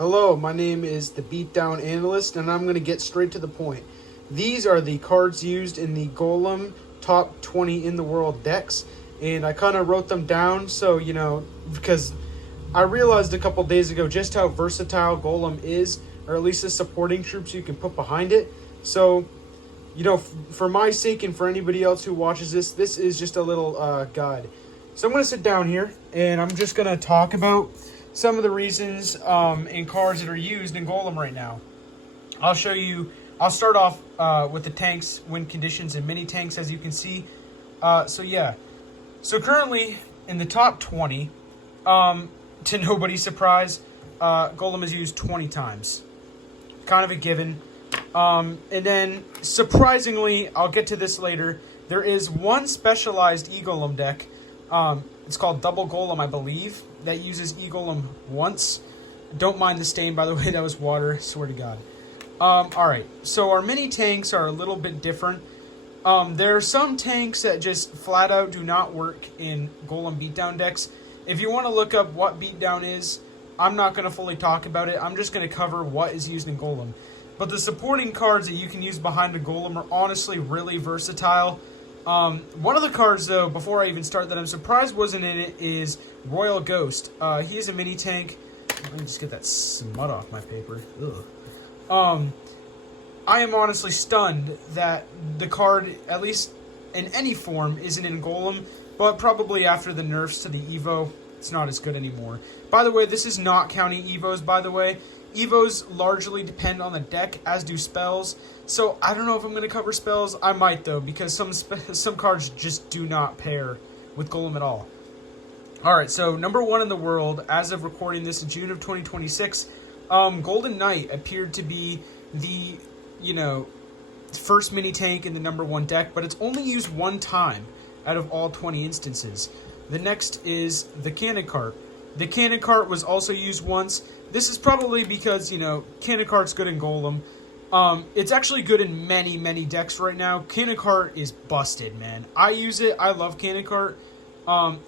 Hello, my name is the Beatdown Analyst, and I'm going to get straight to the point. These are the cards used in the Golem top 20 in the world decks, and I kind of wrote them down so, because I realized a couple days ago just how versatile Golem is, or at least the supporting troops you can put behind it. So, for my sake and for anybody else who watches this is just a little guide. So I'm going to sit down here, and I'm just going to talk about some of the reasons and cards that are used in Golem right now. I'll start off with the tanks, win conditions, and mini tanks, as you can see. So currently in the top 20, to nobody's surprise, Golem is used 20 times. Kind of a given. And then, surprisingly, I'll get to this later, there is one specialized E-Golem deck. It's called Double Golem, I believe, that uses E-Golem once. Don't mind the stain, by the way, that was water, swear to God. Alright, so our mini tanks are a little bit different. There are some tanks that just flat out do not work in Golem beatdown decks. If you want to look up what beatdown is, I'm not going to fully talk about it. I'm just going to cover what is used in Golem. But the supporting cards that you can use behind a Golem are honestly really versatile. One of the cards, though, before I even start, that I'm surprised wasn't in it is Royal Ghost. He is a mini tank. Let me just get that smut off my paper. Ugh. I am honestly stunned that the card, at least in any form, isn't in Golem, but probably after the nerfs to the Evo, it's not as good anymore. By the way, this is not counting Evos, by the way. Evos largely depend on the deck, as do spells. So I don't know if I'm going to cover spells. I might, though, because some cards just do not pair with Golem at all. Alright, so number one in the world, as of recording this in June of 2026, Golden Knight appeared to be the, first mini tank in the number one deck, but it's only used one time out of all 20 instances. The next is the Cannon Cart. The Cannon Cart was also used once. This is probably because, Cannon Cart's good in Golem. It's actually good in many, many decks right now. Cannon Cart is busted, man. I use it. I love Cannon Cart.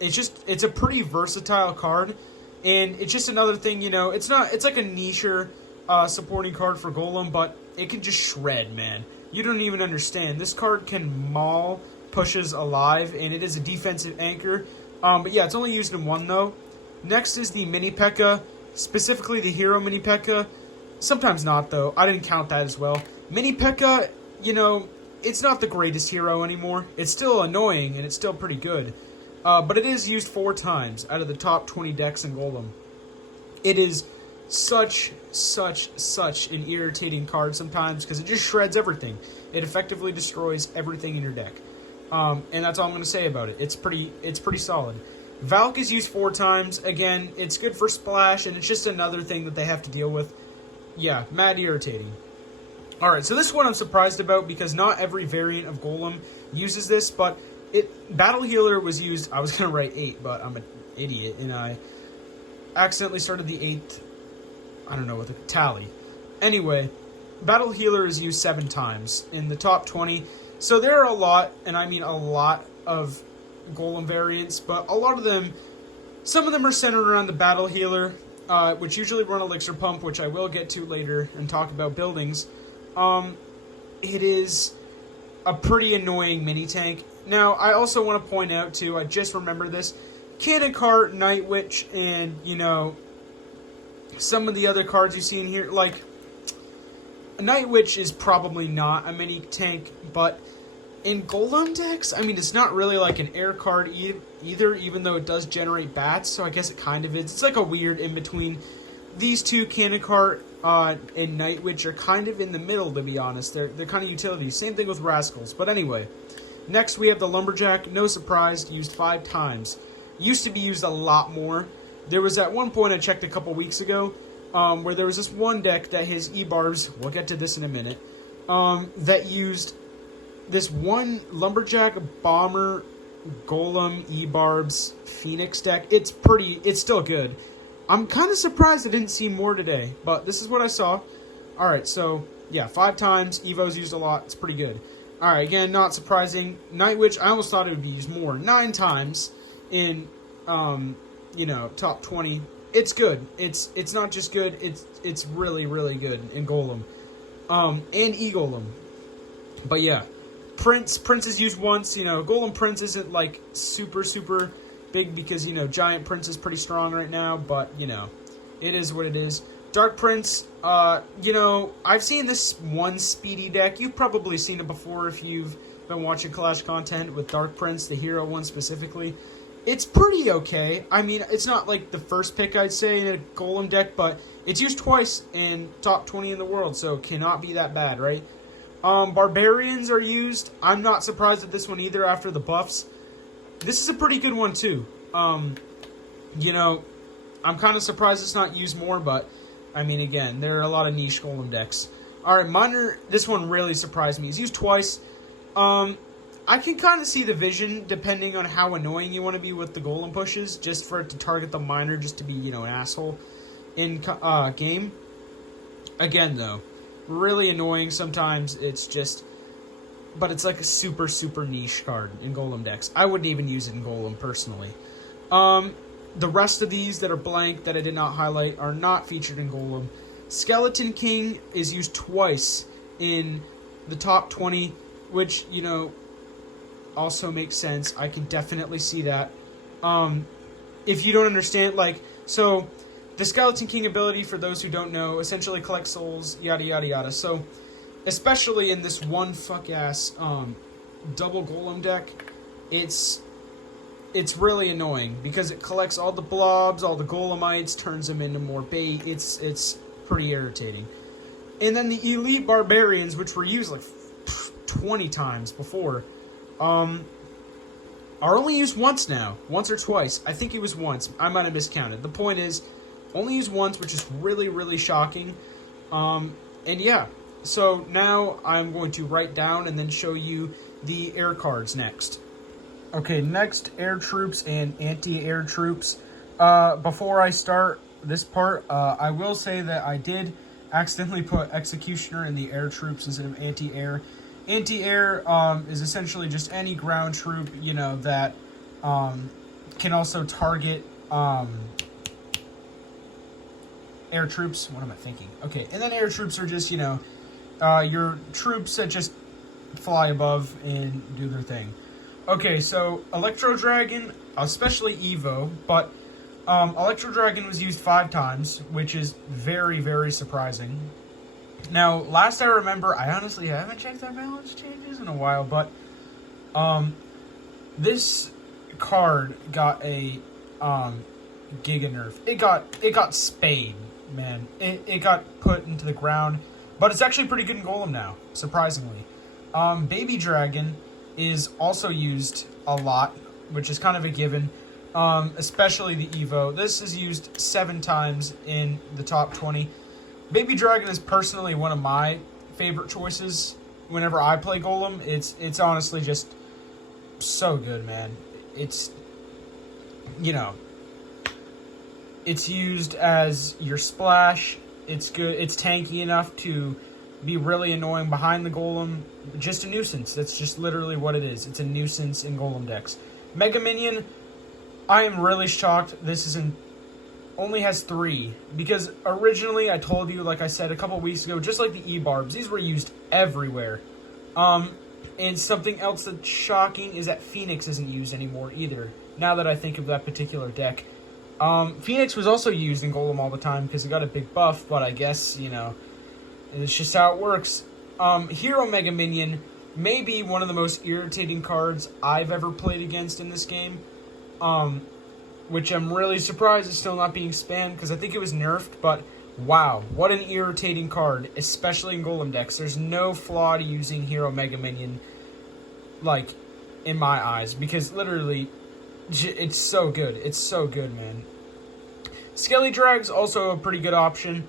It's a pretty versatile card. And it's just another thing, it's like a nicher supporting card for Golem, but it can just shred, man. You don't even understand. This card can maul pushes alive, and it is a defensive anchor. But yeah, it's only used in one, though. Next is the Mini P.E.K.K.A., specifically the Hero Mini P.E.K.K.A. Sometimes not, though. I didn't count that as well. Mini P.E.K.K.A., it's not the greatest hero anymore. It's still annoying, and it's still pretty good. But it is used 4 times out of the top 20 decks in Golem. It is such an irritating card sometimes because it just shreds everything. It effectively destroys everything in your deck. And that's all I'm going to say about it. It's pretty solid. Valk is used 4 times. Again, it's good for splash, and it's just another thing that they have to deal with. Yeah, mad irritating. Alright, so this one I'm surprised about because not every variant of Golem uses this, but Battle Healer was used. I was going to write 8, but I'm an idiot, and I accidentally started the 8th. I don't know what the tally. Anyway, Battle Healer is used 7 times in the top 20. So there are a lot, and I mean a lot, of Golem variants, but a lot of them, some of them are centered around the Battle Healer, which usually run Elixir Pump, which I will get to later and talk about buildings. It is a pretty annoying mini tank. Now, I also want to point out, too, I just remember this, Cannon Cart, Night Witch, and, some of the other cards you see in here, like, Night Witch is probably not a mini tank, but in Golem decks, I mean, it's not really like an air card either, even though it does generate bats, so I guess it kind of is. It's like a weird in-between. These two, Cannon Cart and Night Witch, are kind of in the middle, to be honest. They're kind of utilities. Same thing with Rascals. But anyway, next we have the Lumberjack. No surprise, used 5 times. Used to be used a lot more. There was at one point I checked a couple weeks ago where there was this one deck that his E-Barbs, we'll get to this in a minute, that used this one Lumberjack, Bomber, Golem, E-Barbs, Phoenix deck. It's still good. I'm kind of surprised I didn't see more today, but this is what I saw. Alright, so, yeah, 5 times. Evo's used a lot. It's pretty good. Alright, again, not surprising. Night Witch, I almost thought it would be used more. 9 times in, top 20 it's good. It's not just good. It's really really good in Golem, and E-Golem. But yeah, Prince is used once. You know, Golem Prince isn't like super big because you know Giant Prince is pretty strong right now. But you know, it is what it is. Dark Prince, you know, I've seen this one speedy deck. You've probably seen it before if you've been watching Clash content with Dark Prince, the hero one specifically. It's pretty okay. I mean, it's not like the first pick I'd say in a Golem deck, but it's used twice in top 20 in the world, so it cannot be that bad, right? Barbarians are used. I'm not surprised at this one either after the buffs. This is a pretty good one too. You know, I'm kind of surprised it's not used more, but I mean, again, there are a lot of niche Golem decks. Alright, Miner, this one really surprised me. It's used twice. I can kind of see the vision, depending on how annoying you want to be with the Golem pushes, just for it to target the Miner, just to be, you know, an asshole in game. Again, though, really annoying sometimes. It's just... But it's like a super niche card in Golem decks. I wouldn't even use it in Golem, personally. The rest of these that are blank, that I did not highlight, are not featured in Golem. Skeleton King is used twice in the top 20, which, you know, also makes sense. I can definitely see that. If you don't understand, like, so, the Skeleton King ability, for those who don't know, essentially collects souls, yada yada yada. So, especially in this one fuck-ass, double Golem deck, it's really annoying because it collects all the blobs, all the Golemites, turns them into more bait. It's pretty irritating. And then the Elite Barbarians, which were used like 20 times before, are only used once now. Once or twice. I think it was once. I might have miscounted. The point is, only used once, which is really shocking. And yeah, so now I'm going to write down and then show you the air cards next. Okay, next, air troops and anti-air troops. Before I start this part, I will say that I did accidentally put Executioner in the air troops instead of anti-air. Anti-air is essentially just any ground troop, you know, that can also target air troops. What am I thinking? Okay, and then air troops are just, you know, your troops that just fly above and do their thing. Okay, so Electro Dragon, especially Evo, but Electro Dragon was used 5 times, which is very surprising. Now, last I remember, I honestly haven't checked that balance changes in a while, but this card got a Giga nerf. It got spayed, man. It got put into the ground, but it's actually pretty good in Golem now, surprisingly. Baby Dragon is also used a lot, which is kind of a given, especially the Evo. This is used 7 times in the top 20. Baby Dragon is personally one of my favorite choices whenever I play Golem. It's honestly just so good, man. It's, you know, it's used as your splash. It's good. It's tanky enough to be really annoying behind the Golem. Just a nuisance. That's just literally what it is. It's a nuisance in Golem decks. Mega Minion, I am really shocked this isn't only has 3, because originally I told you, like I said a couple weeks ago, just like the E-Barbs, these were used everywhere. And something else that's shocking is that Phoenix isn't used anymore either, now that I think of that particular deck. Phoenix was also used in Golem all the time because it got a big buff, but I guess, you know, it's just how it works. Hero Mega Minion may be one of the most irritating cards I've ever played against in this game. Which I'm really surprised is still not being spammed because I think it was nerfed, but wow, what an irritating card, especially in Golem decks. There's no flaw to using Hero Mega Minion, like, in my eyes, because literally, it's so good. It's so good, man. Skelly Drag's also a pretty good option,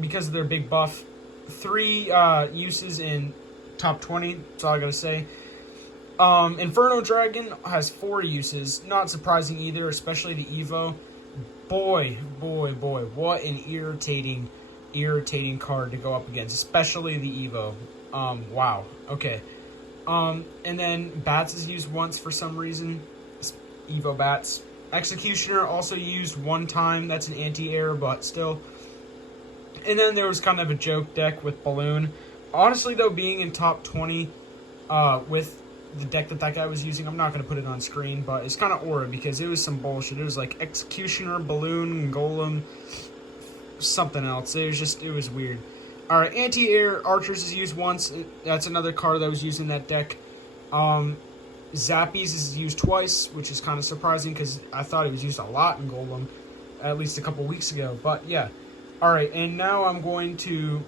because of their big buff. 3 uses in top 20, that's all I gotta say. Inferno Dragon has 4 uses, not surprising either, especially the Evo. Boy, what an irritating card to go up against, especially the Evo. Wow, okay. And then Bats is used once for some reason, Evo Bats. Executioner also used one time. That's an anti-air, but still. And then there was kind of a joke deck with Balloon. Honestly, though, being in top 20 with the deck that guy was using, I'm not going to put it on screen, but it's kind of aura because it was some bullshit. It was like Executioner, Balloon, Golem, something else. It was weird. All right, anti-air Archers is used once. That's another card that was used in that deck. Zappies is used twice, which is kind of surprising because I thought it was used a lot in Golem, at least a couple weeks ago. But yeah. All right, and now I'm going to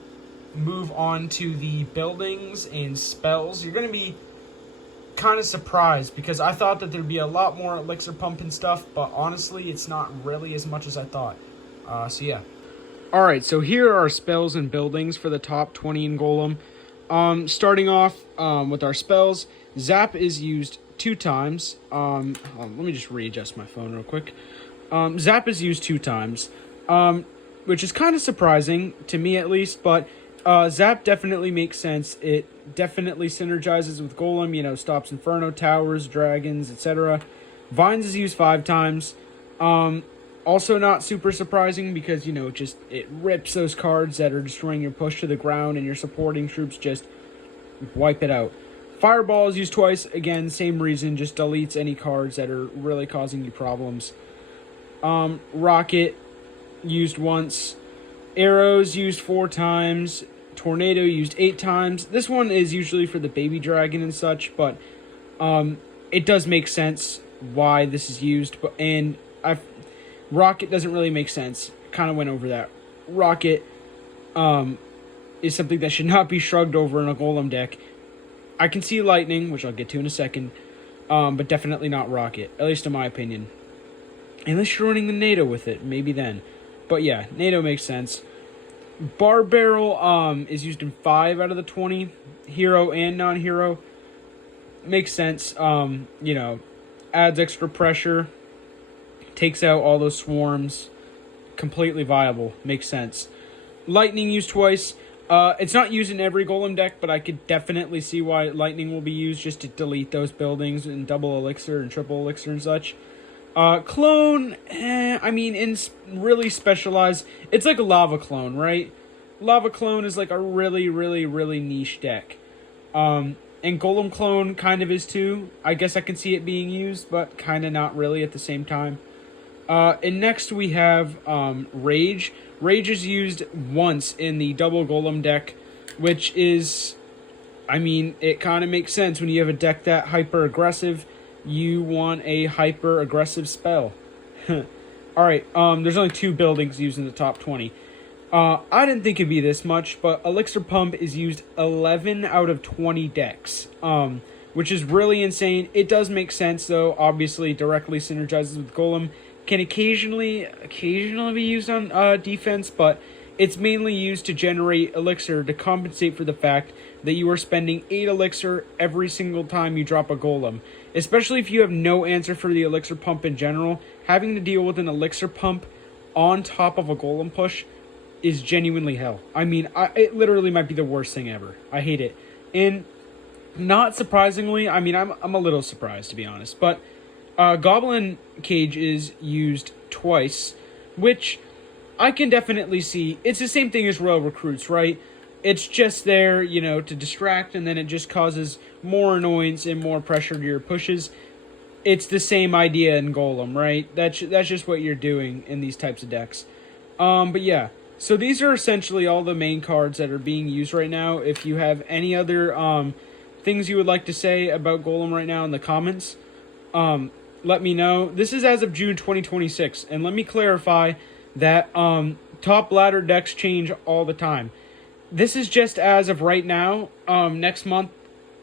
move on to the buildings and spells. You're going to be kind of surprised because I thought that there'd be a lot more elixir pump and stuff, but honestly, it's not really as much as I thought. So yeah. All right, so here are our spells and buildings for the top 20 in Golem. Starting off with our spells, Zap is used 2 times. Let me just readjust my phone real quick. Zap is used 2 times. Which is kind of surprising, to me at least, but Zap definitely makes sense. It definitely synergizes with Golem, you know, stops Inferno, Towers, Dragons, etc. Vines is used 5 times. Also not super surprising because, you know, it rips those cards that are destroying your push to the ground and your supporting troops just wipe it out. Fireball is used twice, again, same reason, just deletes any cards that are really causing you problems. Rocket used once. Arrows used 4 times. Tornado used 8 times. This one is usually for the baby dragon and such, but it does make sense why this is used. Rocket doesn't really make sense. Kind of went over that. Rocket is something that should not be shrugged over in a Golem deck. I can see Lightning, which I'll get to in a second, but definitely not Rocket, at least in my opinion. Unless you're running the NATO with it, maybe then. But yeah, NATO makes sense. Bar Barrel is used in 5 out of the 20. Hero and non-hero. Makes sense. You know, adds extra pressure. Takes out all those swarms. Completely viable. Makes sense. Lightning used twice. It's not used in every Golem deck, but I could definitely see why Lightning will be used just to delete those buildings and double elixir and triple elixir and such. Clone, I mean, in really specialized, it's like a Lava Clone, right? Lava Clone is like a really, really, really niche deck. And Golem Clone kind of is too. I guess I can see it being used, but kind of not really at the same time. And next we have Rage. Rage is used once in the double Golem deck, which is, I mean, it kind of makes sense when you have a deck that hyper-aggressive. You want a hyper-aggressive spell. Alright, there's only 2 buildings used in the top 20. I didn't think it'd be this much, but Elixir Pump is used 11 out of 20 decks, which is really insane. It does make sense, though. Obviously, directly synergizes with Golem. Can occasionally be used on defense, but it's mainly used to generate Elixir to compensate for the fact that you are spending 8 Elixir every single time you drop a Golem. Especially if you have no answer for the Elixir Pump in general, having to deal with an Elixir Pump on top of a Golem push is genuinely hell. I mean, it literally might be the worst thing ever. I hate it. And not surprisingly, I mean, I'm a little surprised, to be honest, but Goblin Cage is used twice, which I can definitely see. It's the same thing as Royal Recruits, right? It's just there, you know, to distract, and then it just causes more annoyance and more pressure to your pushes. It's the same idea in Golem, right? That's just what you're doing in these types of decks. But yeah, so these are essentially all the main cards that are being used right now. If you have any other things you would like to say about Golem right now in the comments, let me know. This is as of June 2026, and let me clarify that top ladder decks change all the time. This is just as of right now. Next month,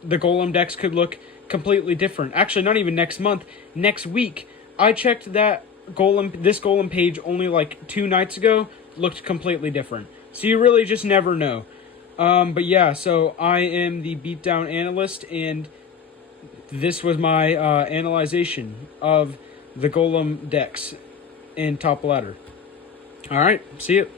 the Golem decks could look completely different. Actually, not even next month. Next week, I checked that this Golem page only like 2 nights ago. Looked completely different. So you really just never know. But yeah, so I am the Beatdown Analyst, and this was my analyzation of the Golem decks in top ladder. Alright, see you.